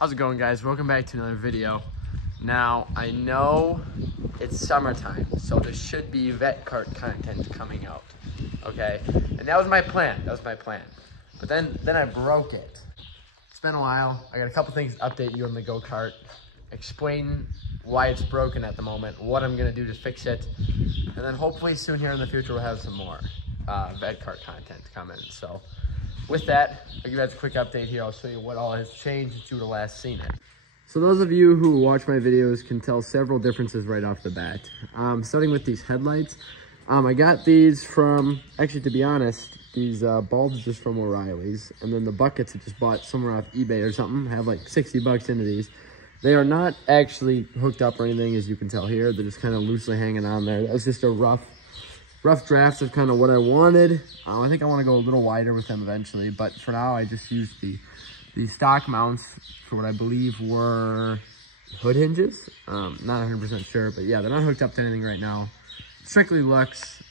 How's it going, guys? Welcome back to another video. Now, I know it's summertime, so there should be vet cart content coming out, okay? And that was my plan, But then I broke it. It's been a while. I got a couple things to update you on the go-kart, explain why it's broken at the moment, what I'm gonna do to fix it, and then hopefully soon here in the future we'll have some more vet cart content coming. So with that, I'll give you guys a quick update here. I'll show you what all has changed since you would have last seen it. So those of you who watch my videos can tell several differences right off the bat. Starting with these headlights. I got these from, actually to be honest, these bulbs just from O'Reilly's. And then the buckets I just bought somewhere off eBay or something. I have like 60 bucks into these. They are not actually hooked up or anything, as you can tell here. They're just kind of loosely hanging on there. That was just a rough draft of kind of what I wanted. I think I want to go a little wider with them eventually, but for now I just used the stock mounts for what I believe were hood hinges. Not 100% sure, but yeah, they're not hooked up to anything right now. Strictly looks.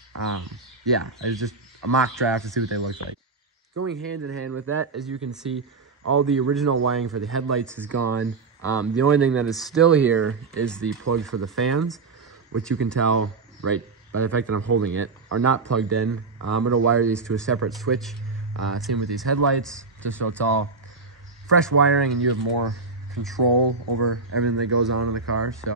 Yeah, it was just a mock draft to see what they look like. Going hand in hand with that, as you can see, all the original wiring for the headlights is gone. The only thing that is still here is the plug for the fans, which you can tell right by the fact that I'm holding it, are not plugged in. I'm gonna wire these to a separate switch. Same with these headlights, just so it's all fresh wiring and you have more control over everything that goes on in the car. So,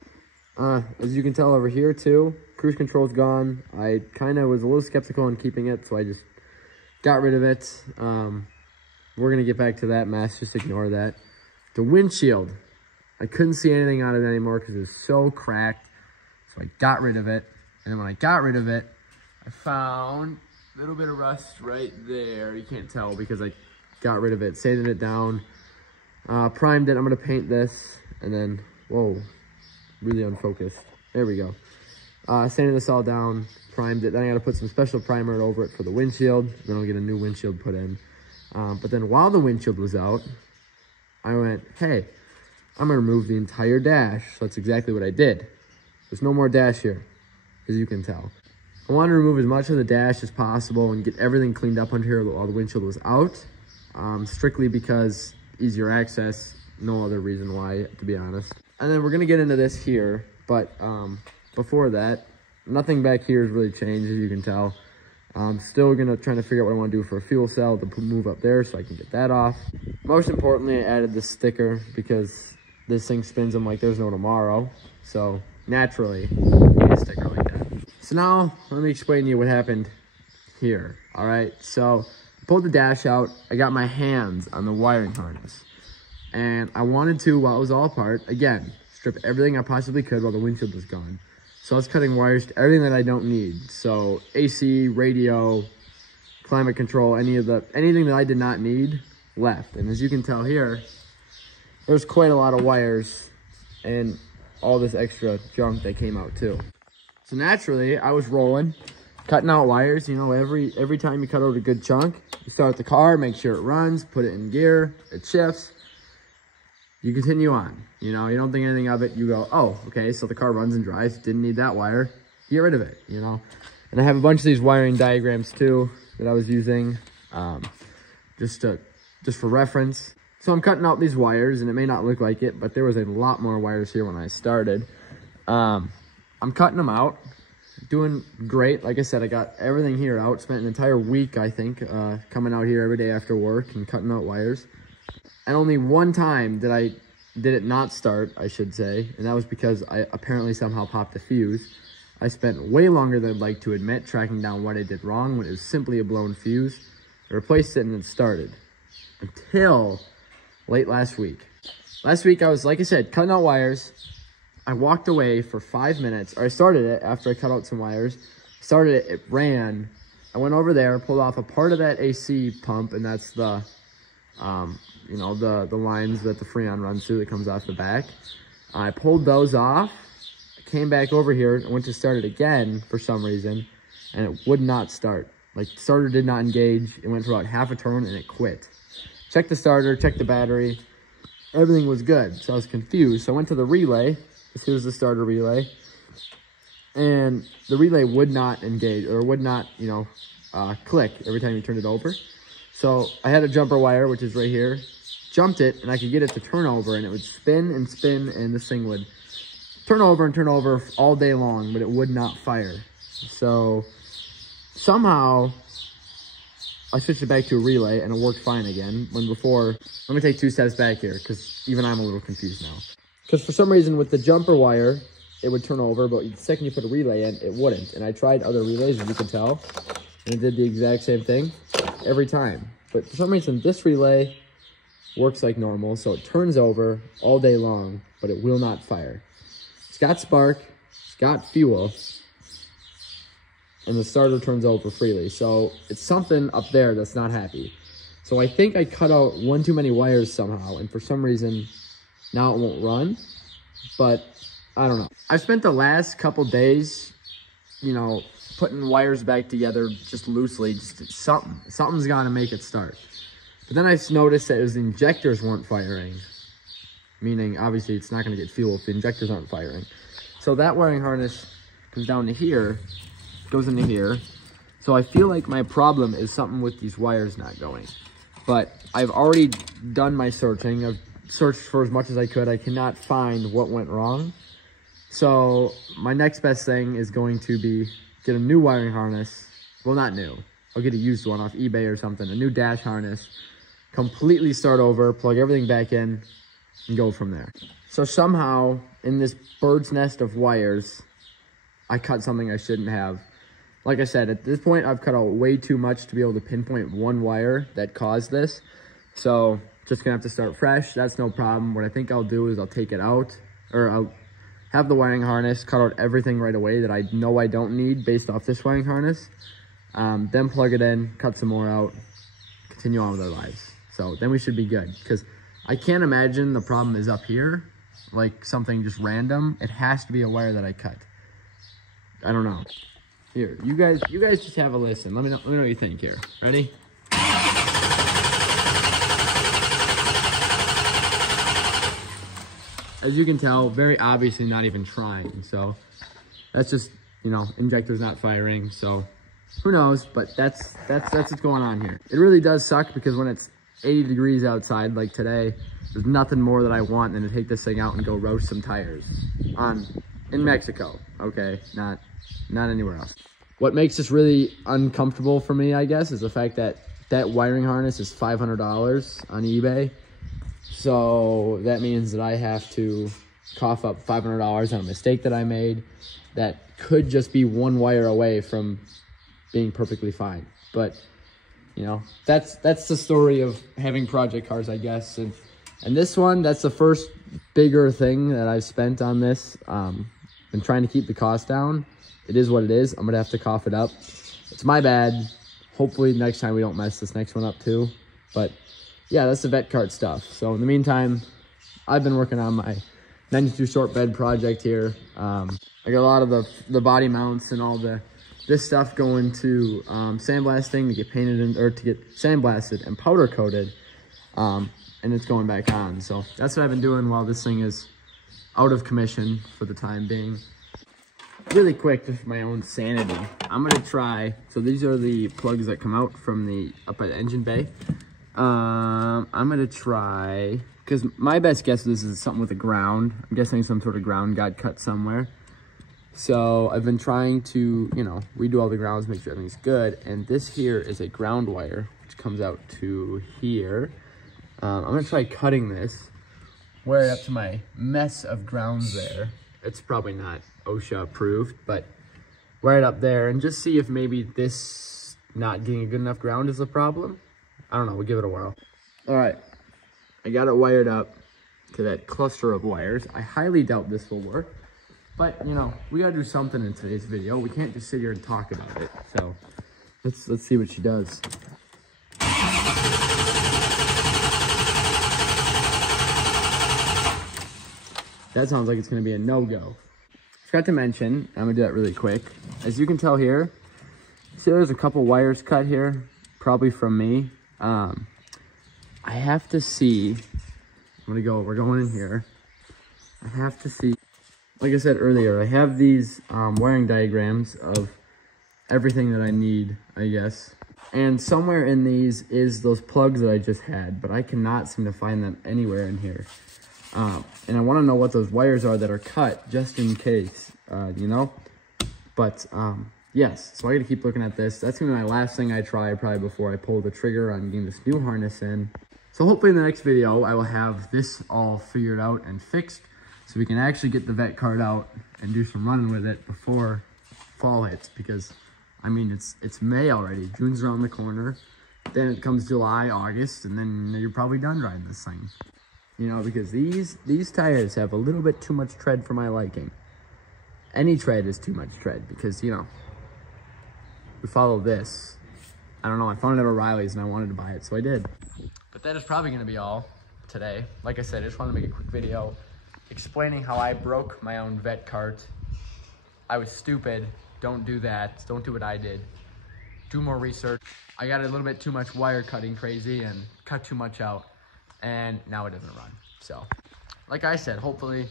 as you can tell over here too, cruise control's gone. I kind of was a little skeptical on keeping it, so I just got rid of it. We're gonna get back to that mess, just ignore that. The windshield, I couldn't see anything on it anymore because it was so cracked, so I got rid of it. And then when I got rid of it, I found a little bit of rust right there. You can't tell because I got rid of it, sanded it down, primed it. I'm gonna paint this, and then, whoa, really unfocused. There we go. Sanded this all down, primed it. Then I gotta put some special primer over it for the windshield. Then I'll get a new windshield put in. But then while the windshield was out, I went, hey, I'm gonna remove the entire dash. So that's exactly what I did. There's no more dash here, as you can tell. I wanted to remove as much of the dash as possible and get everything cleaned up under here while the windshield was out. Strictly because easier access, no other reason why, to be honest. And then we're gonna get into this here, but before that, nothing back here has really changed, as you can tell. I'm still trying to figure out what I want to do for a fuel cell to move up there so I can get that off. Most importantly, I added this sticker because this thing spins them like there's no tomorrow. So naturally, I need a sticker like that. So now, let me explain to you what happened here. All right, so I pulled the dash out. I got my hands on the wiring harness. And I wanted to, while it was all apart, again, strip everything I possibly could while the windshield was gone. So I was cutting wires to everything that I don't need. So AC, radio, climate control, anything that I did not need left. And as you can tell here, there's quite a lot of wires and all this extra junk that came out too. So naturally, I was rolling, cutting out wires. You know, every time you cut out a good chunk, you start the car, make sure it runs, put it in gear, it shifts. You continue on. You know, you don't think anything of it. You go, oh, okay, so the car runs and drives. Didn't need that wire. Get rid of it, you know. And I have a bunch of these wiring diagrams too that I was using just for reference. So I'm cutting out these wires, and it may not look like it, but there was a lot more wires here when I started. I'm cutting them out, doing great. Like I said, I got everything here out. Spent an entire week, I think, coming out here every day after work and cutting out wires. And only one time did it not start, I should say, and that was because I apparently somehow popped the fuse. I spent way longer than I'd like to admit tracking down what I did wrong when it was simply a blown fuse. I replaced it and it started until late last week. Last week I was, like I said, cutting out wires. I walked away for 5 minutes, or I started it after I cut out some wires. Started it, it ran. I went over there, pulled off a part of that AC pump, and that's the you know, the lines that the Freon runs through that comes off the back. I pulled those off. I came back over here and went to start it again for some reason, and it would not start. Like, the starter did not engage. It went for about half a turn and it quit. Checked the starter, checked the battery. Everything was good, so I was confused. So I went to the relay. This was the starter relay. And the relay would not engage, or would not, you know, click every time you turned it over. So I had a jumper wire, which is right here, jumped it, and I could get it to turn over, and it would spin and spin, and this thing would turn over and turn over all day long, but it would not fire. So somehow I switched it back to a relay, and it worked fine again. When before, let me take 2 steps back here, because even I'm a little confused now. Because for some reason, with the jumper wire, it would turn over, but the second you put a relay in, it wouldn't. And I tried other relays, as you can tell, and it did the exact same thing every time. But for some reason, this relay works like normal, so it turns over all day long, but it will not fire. It's got spark, it's got fuel, and the starter turns over freely. So it's something up there that's not happy. So I think I cut out one too many wires somehow, and for some reason, now it won't run, but I don't know. I've spent the last couple days, you know, putting wires back together just loosely, just something's got to make it start. But then I noticed that it was the injectors weren't firing, meaning obviously it's not going to get fuel if the injectors aren't firing. So that wiring harness comes down to here, goes into here. So I feel like my problem is something with these wires not going. But I've already done my searching. I've searched for as much as I could. I cannot find what went wrong. So my next best thing is going to be get a new wiring harness. Well, not new. I'll get a used one off eBay or something. A new dash harness. Completely start over, plug everything back in, and go from there. So somehow, in this bird's nest of wires, I cut something I shouldn't have. Like I said, at this point, I've cut out way too much to be able to pinpoint one wire that caused this. So just gonna have to start fresh. That's no problem. What I think I'll do is I'll take it out, or I'll have the wiring harness, cut out everything right away that I know I don't need based off this wiring harness. Then plug it in, cut some more out, continue on with our lives. So then we should be good, because I can't imagine the problem is up here, like something just random. It has to be a wire that I cut. I don't know. Here, you guys just have a listen. Let me know what you think here. Ready? As you can tell, very obviously not even trying. So that's just, you know, injector's not firing. So who knows? But that's what's going on here. It really does suck, because when it's 80 degrees outside like today, there's nothing more that I want than to take this thing out and go roast some tires in Mexico. Okay, not anywhere else. What makes this really uncomfortable for me, I guess, is the fact that that wiring harness is $500 on eBay. So that means that I have to cough up $500 on a mistake that I made that could just be one wire away from being perfectly fine. But you know, that's the story of having project cars, I guess. And this one, that's the first bigger thing that I've spent on this. Been trying to keep the cost down. It is what it is. I'm gonna have to cough it up. It's my bad. Hopefully next time we don't mess this next one up too. But yeah, that's the Vette Kart stuff. So in the meantime, I've been working on my 92 short bed project here. I got a lot of the body mounts and all this stuff going to sandblasting to get painted in, or to get sandblasted and powder coated, and it's going back on. So that's what I've been doing while this thing is out of commission for the time being. Really quick, just for my own sanity, I'm gonna try. So these are the plugs that come out from up at the engine bay. I'm gonna try, because my best guess is this is something with a ground. I'm guessing some sort of ground got cut somewhere. So I've been trying to, you know, redo all the grounds, make sure everything's good. And this here is a ground wire, which comes out to here. I'm gonna try cutting this, wire it up to my mess of grounds there. It's probably not OSHA approved, but wire it up there and just see if maybe this not getting a good enough ground is the problem. I don't know, we'll give it a whirl. All right, I got it wired up to that cluster of wires. I highly doubt this will work. But, you know, we gotta do something in today's video. We can't just sit here and talk about it. So, let's see what she does. That sounds like it's gonna be a no-go. Forgot to mention, I'm gonna do that really quick. As you can tell here, see there's a couple wires cut here, probably from me. I have to see, we're going in here. I have to see. Like I said earlier, I have these wiring diagrams of everything that I need, I guess. And somewhere in these is those plugs that I just had, but I cannot seem to find them anywhere in here. And I want to know what those wires are that are cut, just in case, you know? But, yes, so I gotta keep looking at this. That's gonna be my last thing I try, probably before I pull the trigger on getting this new harness in. So hopefully in the next video, I will have this all figured out and fixed, so we can actually get the Vette Kart out and do some running with it before fall hits, because I mean, it's May already. June's around the corner. Then it comes July, August, and then you're probably done riding this thing. You know, because these tires have a little bit too much tread for my liking. Any tread is too much tread because, you know, we follow this. I don't know, I found it at O'Reilly's and I wanted to buy it, so I did. But that is probably going to be all today. Like I said, I just wanted to make a quick video explaining how I broke my own Vette Kart. I was stupid. Don't do that. Don't do what I did. Do more research. I got a little bit too much wire cutting crazy and cut too much out, and now it doesn't run. So, like I said, hopefully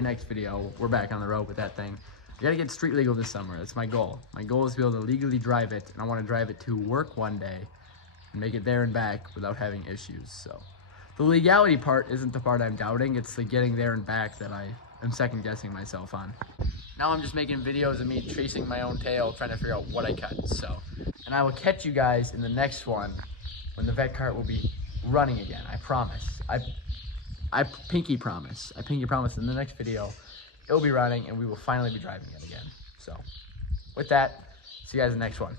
next video, we're back on the road with that thing. I gotta get street legal this summer. That's my goal. My goal is to be able to legally drive it, and I want to drive it to work one day and make it there and back without having issues. So, the legality part isn't the part I'm doubting. It's the getting there and back that I am second guessing myself on. Now I'm just making videos of me chasing my own tail, trying to figure out what I cut. So, and I will catch you guys in the next one when the Vette Kart will be running again. I promise. I pinky promise. I pinky promise in the next video it'll be running and we will finally be driving it again. So, with that, see you guys in the next one.